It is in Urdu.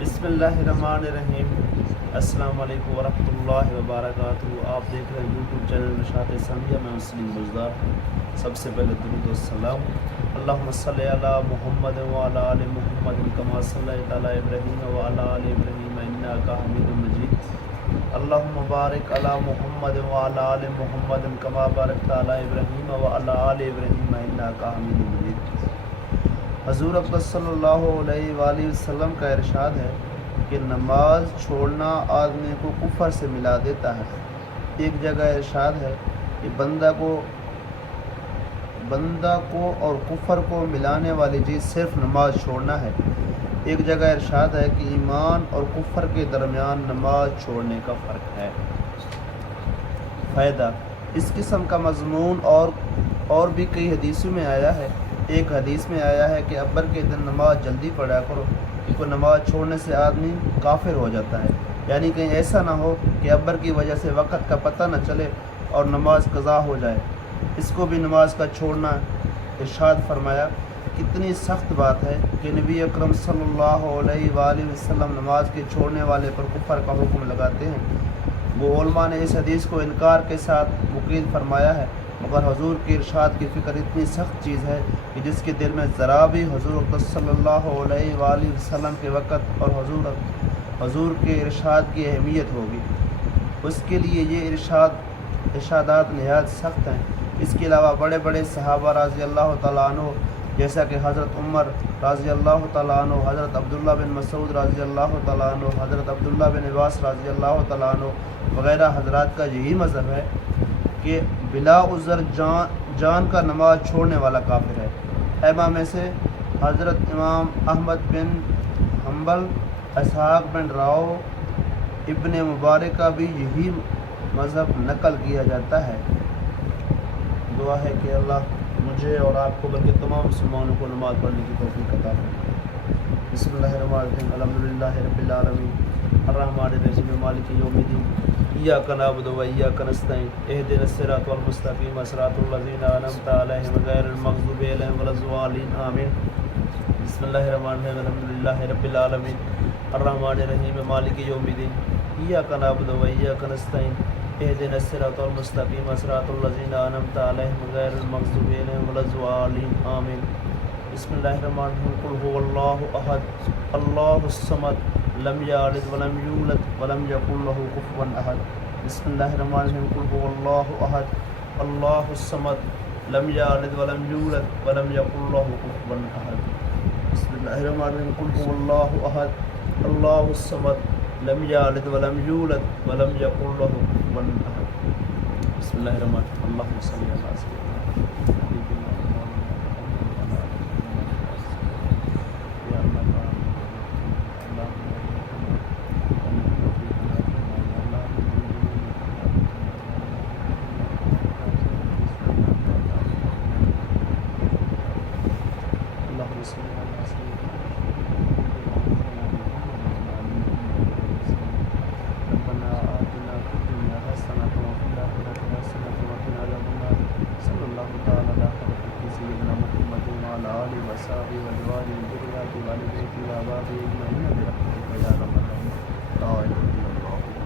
بسم اللہ الرحمن الرحیم۔ السلام علیکم ورحمۃ اللہ وبرکاتہ۔ آپ دیکھ رہے ہیں یوٹیوب چینل نشاط ثانیہ، میں مسلم گلزار ہوں۔ سب سے پہلے درود و السلام اللہم صلی علی محمد وعلی آل محمد کما صلیت علی ابراہیم وعلی آل ابراہیم انک حمید مجید۔ اللہم بارک علی محمد وعلی آل محمد کما بارکت علی ابراہیم وعلی آل ابراہیم انک حمید مجید۔ حضور اقدس صلی اللہ علیہ وآلہ وسلم کا ارشاد ہے کہ نماز چھوڑنا آدمی کو کفر سے ملا دیتا ہے۔ ایک جگہ ارشاد ہے کہ بندہ کو اور کفر کو ملانے والی چیز صرف نماز چھوڑنا ہے۔ ایک جگہ ارشاد ہے کہ ایمان اور کفر کے درمیان نماز چھوڑنے کا فرق ہے۔ فائدہ: اس قسم کا مضمون اور بھی کئی حدیثوں میں آیا ہے۔ ایک حدیث میں آیا ہے کہ ابر کے دن نماز جلدی پڑھا کرو، کیونکہ نماز چھوڑنے سے آدمی کافر ہو جاتا ہے۔ یعنی کہیں ایسا نہ ہو کہ ابر کی وجہ سے وقت کا پتہ نہ چلے اور نماز قضا ہو جائے۔ اس کو بھی نماز کا چھوڑنا ارشاد فرمایا۔ کتنی سخت بات ہے کہ نبی اکرم صلی اللہ علیہ وآلہ وسلم نماز کے چھوڑنے والے پر کفر کا حکم لگاتے ہیں۔ وہ علماء نے اس حدیث کو انکار کے ساتھ مقید فرمایا ہے، مگر حضور کے ارشاد کی فکر اتنی سخت چیز ہے کہ جس کے دل میں ذرا بھی حضور اقدس صلی اللہ علیہ وآلہ وسلم کے وقت اور حضور کے ارشاد کی اہمیت ہوگی، اس کے لیے یہ ارشادات نہایت سخت ہیں۔ اس کے علاوہ بڑے بڑے صحابہ رضی اللہ تعالیٰ عنہ جیسا کہ حضرت عمر رضی اللہ تعالیٰ عنہ، حضرت عبداللہ بن مسعود رضی اللہ تعالیٰ عنہ، حضرت عبداللہ بن عباس رضی اللہ تعالیٰ عنہ وغیرہ حضرات کا یہی مذہب ہے کہ بلا عذر جان کا نماز چھوڑنے والا کافر ہے۔ ائمہ میں سے حضرت امام احمد بن حنبل، اسحاق بن راؤ، ابن مبارک کا بھی یہی مذہب نقل کیا جاتا ہے۔ دعا ہے کہ اللہ مجھے اور آپ کو بلکہ تمام مسلمانوں کو نماز پڑھنے کی توفیق عطا فرمائے۔ بسم اللہ الرحمن الرحیم، الحمدللہ رب العالمین، الرحمن الرحیم، مالک یوم الدین، ایاک نعبد و ایاک نستعین، اہدنا الصراط المستقیم، صراط الذین انعمت علیہم غیر المغضوب علیہم ولا الضالین، آمین۔ بسم اللہ الرحمن الرحیم، الحمدللہ رب العالمین، الرحمن الرحیم، مالک یوم الدین، ایاک نعبد و ایاک نستعین، اہدنا الصراط المستقیم، صراط الذین انعمت علیہم غیر المغضوب علیہم ولا الضالین، آمین۔ بسم اللہ الرحمن الرحیم، قل هو اللہ احد اللہ الصمد لم یلد ولم یولد ولم یکن له کفوا احد۔ بسم اللہ الرحمن الرحیم، قل هو اللہ احد اللہ الصمد لم یلد ولم یولد ولم یکن له کفوا احد۔ بسم اللہ الرحمن الرحیم، قل هو اللہ احد اللہ الصمد لم یلد ولم یولد ولم یکن له کفوا احد۔ بسم اللہ الرحمن الرحیم، اللہم صلی علی سیدنا